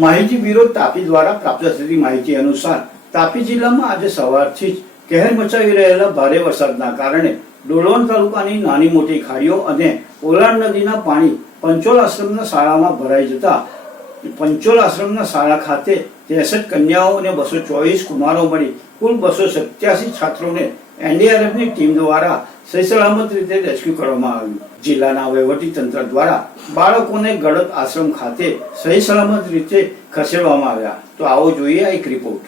માહિતી બ્યુરો તાપી દ્વારા પ્રાપ્ત થતી માહિતી અનુસાર તાપી જિલ્લામાં આજે સવારથી જ કહેર મચાવી રહેલા ભારે વરસાદના કારણે ડોલવણ તાલુકાની નાની મોટી ખાડીઓ અને ઓલાણ નદીના પાણી પંચોલ આશ્રમના શાળામાં ભરાઈ જતા પંચોલ આશ્રમના શાળા ખાતે 63 કન્યાઓ અને 224 કુમારો મળી કુલ 287 છાત્રોને એનડીઆરએફની ટીમ દ્વારા સહી સલામત રીતે રેસ્ક્યુ કરવામાં આવ્યું. જિલ્લાના વહીવટી તંત્ર દ્વારા બાળકોને ગળત આશ્રમ ખાતે સહી સલામત રીતે ખસેડવામાં આવ્યા. તો આવો જોઈએ આ એક રિપોર્ટ.